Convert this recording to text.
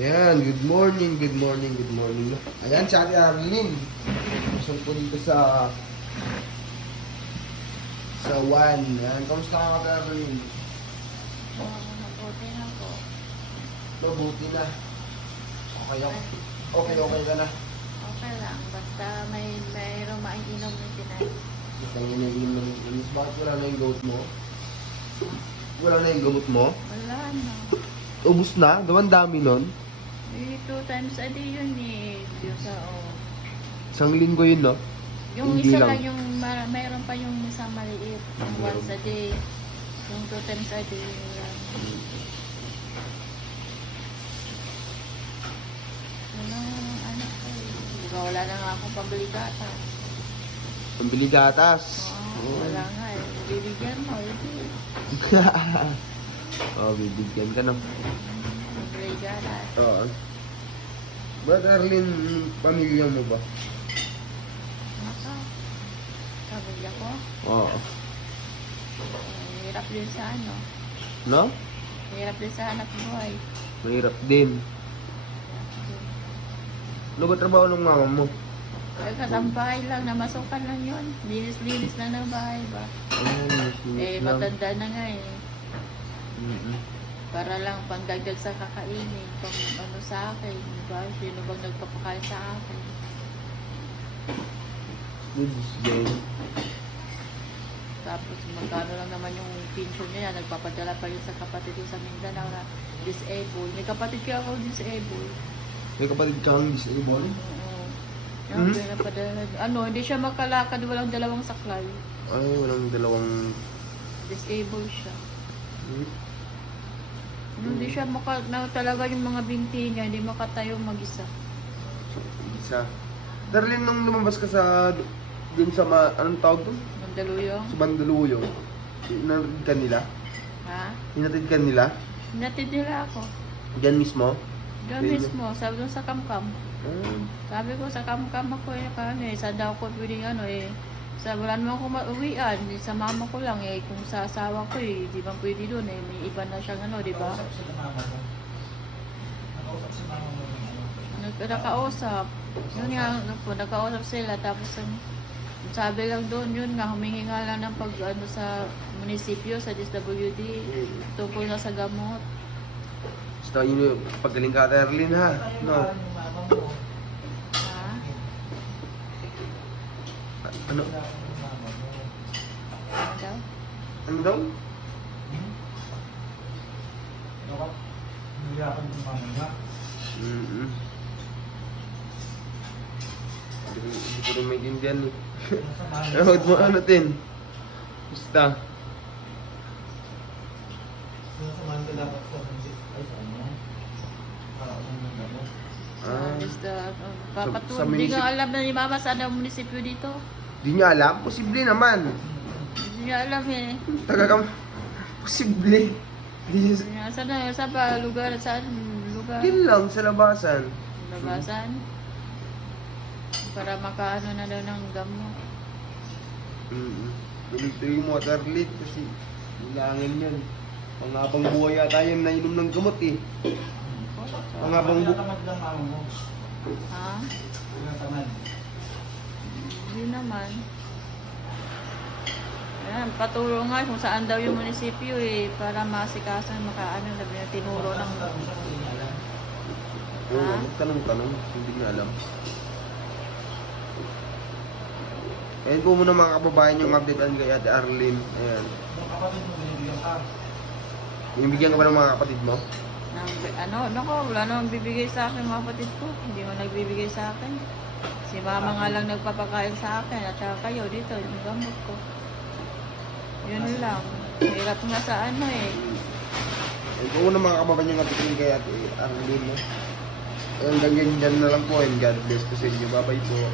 Ayan, good morning, good morning, good morning. Ayan, si Ate Arlene. Pasok po dito sa One. Ayan, kamusta ka, Ate Arlene? Mabuti na po. Mabuti na. Okay ka na. Okay lang. Basta mayroong mainginom ng tinay. Isang ininom ng inis. Bakit wala na yung gamot mo? Wala na yung gamot mo? Wala na. Ubus na? Gawan dami nun? 2 times a day yun eh. Diyos Isang linggo yun, no? Yung Hindi isa lang. lang yung mayroon pa yung isang maliit. Yung once a day. Yung 2 times a day. Yan. Ano anak ko eh. Diba wala na nga akong pambili gata. Pambili gatas. Wala nga eh. Bibigyan mo. Bibigyan ka ng... Pambili gata. Oo. Ba't Arlene, pamilya mo ba? Naka. Pamilya ko. Oo. Hirap din sa ano. No? Hirap din sa hanap buhay. Mahirap din. Ano ba trabaho ng mama mo? Kasambahay lang, namasukan lang yun. Linis-linis lang ng bahay ba. Matanda na nga eh. Para lang pangdagdag sa kakainin, pang ano sa akin, diba? Sino bang nagpapakain sa akin? Goods din. Tapos magkano lang naman yung pension niya, nagpapadala pa yun sa kapatid ko sa Mindanao na disabled. May kapatid ka ako disabled. May kapatid kang disabled? Oo. Yung pinapadala. Ano, hindi siya makalakad, walang dalawang saklay. Ay, walang dalawang... Disabled siya. Hindi siya talaga yung mga binti niya, hindi makatayo mag-isa. Isa. Darlene, nung lumabas ka sa... Dun sa anong tawag dun? Mandaluyong? Sa Mandaluyong. Hinatid ka nila? Ha? Hinatid ka nila? Hinatid nila ako. Diyan mismo? Doon mismo, sabi doon sa kamkam. Sabi ko sa kamkam ako saan daw ko pwedeng wala naman ako mauwian, sa mama ko lang kung sa asawa ko di ba pwede doon may iba na siyang di ba? Nakausap. Yun nga, nakausap sila, tapos sabi lang doon, yun nga, humingi nga lang ng sa munisipyo, sa DSWD, tungkol na sa gamot. Basta yun yung pagaling ka, Arlene, ha? No? Ha? Ano? Ano daw? Ano daw? Hindi ko rin maintindihan eh. Huwag mo ano din. Basta. Hindi nga alam na ni Mama saan ang munisipyo dito. Di niya alam? Posible naman. Hindi niya alam eh. Taga ka. Posible. Saan ba lugar? Saan lugar? Yun lang sa labasan. Labasan? Para makaano na daw ng gamot. Tuloy-tuloy mo at Arlit kasi kailangan yan. Pangabang buhay yata yung nainom ng gamot eh. Pangabang buhay. Ha? Hindi naman. Ayan, paturo nga kung saan daw yung munisipyo para masikasan makaano na tinuro ng... Oo, magtanong-tanong. Hindi niya alam. Ayan po muna mga kababayan yung updatean kay Ate Arlene. Ayan. Yung bigyan ka ba ng mga kapatid mo? Wala namang bibigay sa akin mga kapatid ko. Hindi mo nagbibigay sa akin. Si Mama nga lang nagpapakain sa akin at saka kayo dito, yung gamot ko. Yun lang. Hirap nga sa Ayan po muna mga kababayan yung updatean kay Ate Arlene. Hanggang ganyan na lang po and God bless po sa inyo. Bye-bye po.